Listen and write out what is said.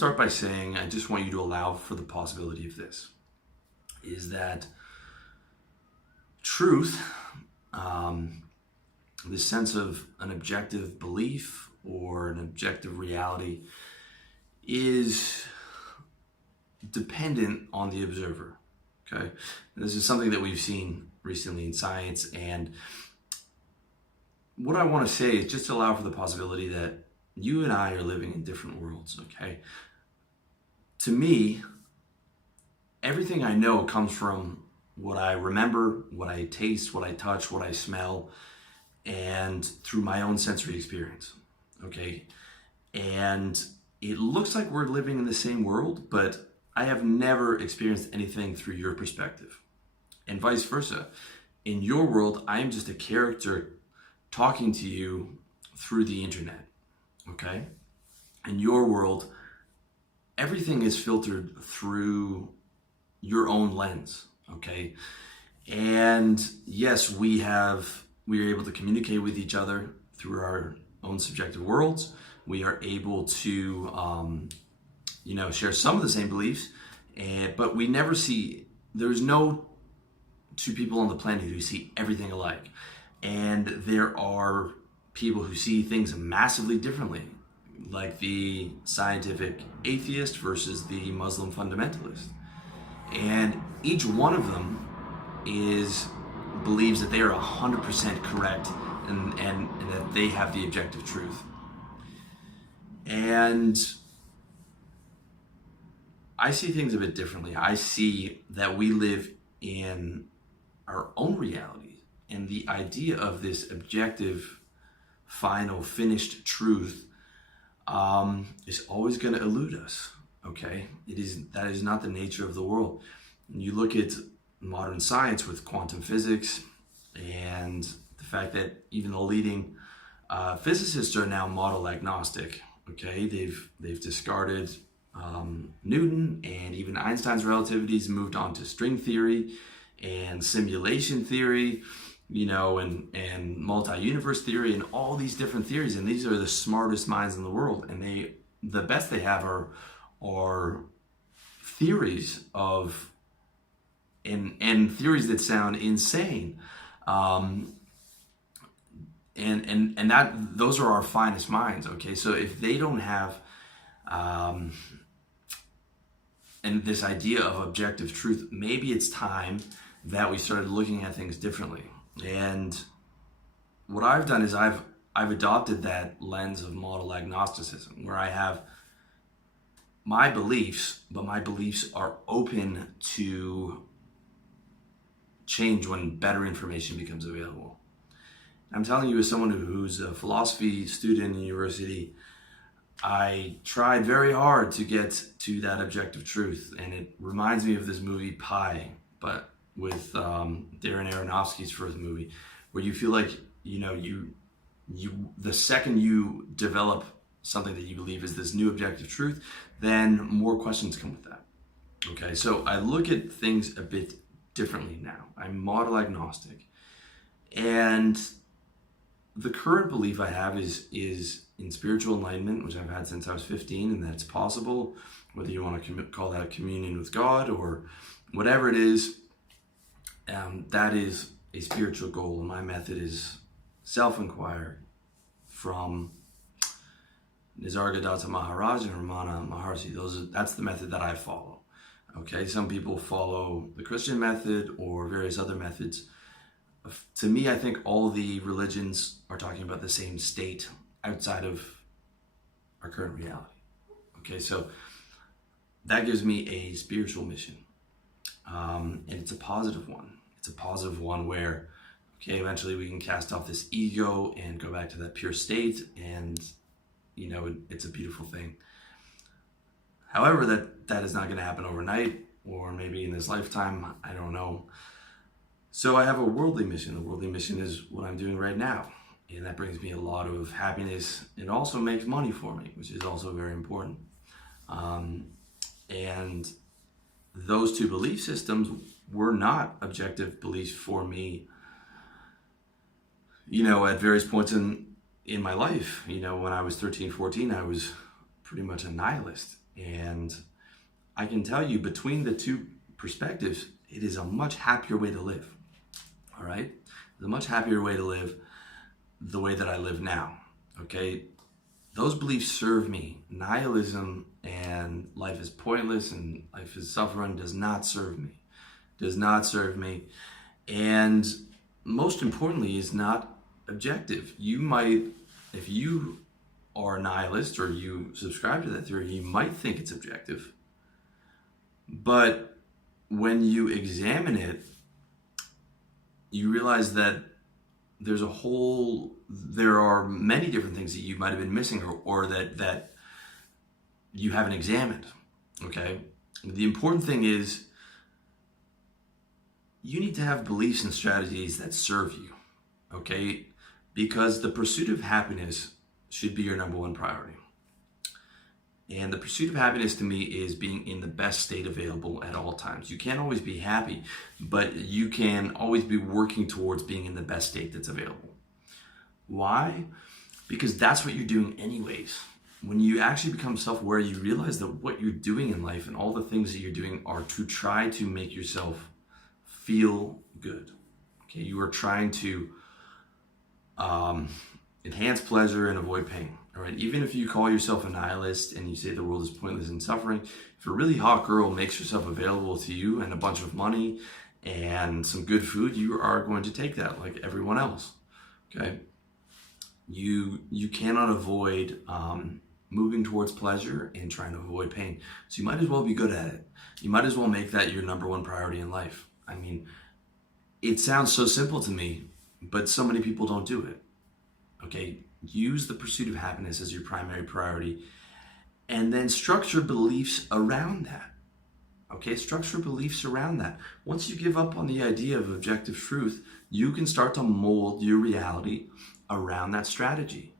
start by saying, I just want you to allow for the possibility of this, is that truth, this sense of an objective belief or an objective reality, is dependent on the observer. Okay, this is something that we've seen recently in science, and what I want to say is just allow for the possibility that you and I are living in different worlds. Okay, to me, everything I know comes from what I remember, what I taste, what I touch, what I smell, and through my own sensory experience. Okay, and it looks like we're living in the same world, but I have never experienced anything through your perspective, and vice versa. In your world, I am just a character talking to you through the internet. Okay, in your world, everything is filtered through your own lens. Okay, and yes, we are able to communicate with each other through our own subjective worlds. We are able to share some of the same beliefs, but we never see, there's no two people on the planet who see everything alike. And there are people who see things massively differently, like the scientific atheist versus the Muslim fundamentalist. And each one of them believes that they are 100% correct and that they have the objective truth. And I see things a bit differently. I see that we live in our own reality, and the idea of this objective, final, finished truth is always going to elude us. Okay, that is not the nature of the world. And you look at modern science with quantum physics, and the fact that even the leading physicists are now model agnostic. Okay, they've discarded Newton, and even Einstein's relativity's moved on to string theory and simulation theory, and multi-universe theory, and all these different theories. And these are the smartest minds in the world, and the best they have are theories of and theories that sound insane. And that those are our finest minds. Okay, so if they don't have and this idea of objective truth, maybe it's time that we started looking at things differently. And what I've done is I've adopted that lens of model agnosticism, where I have my beliefs, but my beliefs are open to change when better information becomes available. I'm telling you, as someone who's a philosophy student in university, I tried very hard to get to that objective truth, and it reminds me of this movie Pi, but with Darren Aronofsky's first movie, where you feel like you the second you develop something that you believe is this new objective truth, then more questions come with that. Okay, so I look at things a bit differently now. I'm model agnostic, and the current belief I have is in spiritual enlightenment, which I've had since I was 15, and that it's possible, whether you want to call that communion with God or whatever it is. That is a spiritual goal, and my method is self-inquiry from Nisargadatta Maharaj and Ramana Maharshi. That's the method that I follow. Okay, some people follow the Christian method or various other methods. To me, I think all the religions are talking about the same state outside of our current reality. Okay, so that gives me a spiritual mission, and it's a positive one. It's a positive one where, okay, eventually we can cast off this ego and go back to that pure state, and it's a beautiful thing. However, that is not going to happen overnight, or maybe in this lifetime, I don't know. So I have a worldly mission. The worldly mission is what I'm doing right now, and that brings me a lot of happiness. It also makes money for me, which is also very important. And those two belief systems were not objective beliefs for me, at various points in my life. When I was 13, 14, I was pretty much a nihilist. And I can tell you, between the two perspectives, it is a much happier way to live. All right? It's a much happier way to live the way that I live now. Okay? Those beliefs serve me. Nihilism and life is pointless and life is suffering does not serve me. Does not serve me. And most importantly, is not objective. You might, if you are a nihilist or you subscribe to that theory, you might think it's objective. But when you examine it, you realize that there are many different things that you might have been missing or that you haven't examined. Okay? The important thing is you need to have beliefs and strategies that serve you. Okay? Because the pursuit of happiness should be your number one priority. And the pursuit of happiness to me is being in the best state available at all times. You can't always be happy, but you can always be working towards being in the best state that's available. Why? Because that's what you're doing anyways. When you actually become self-aware, you realize that what you're doing in life and all the things that you're doing are to try to make yourself feel good. Okay, you are trying to enhance pleasure and avoid pain. All right, even if you call yourself a nihilist and you say the world is pointless and suffering, if a really hot girl makes herself available to you and a bunch of money and some good food, you are going to take that like everyone else. Okay, you cannot avoid moving towards pleasure and trying to avoid pain. So you might as well be good at it. You might as well make that your number one priority in life. I mean, it sounds so simple to me, but so many people don't do it. Okay, use the pursuit of happiness as your primary priority and then structure beliefs around that. Okay, structure beliefs around that. Once you give up on the idea of objective truth, you can start to mold your reality around that strategy.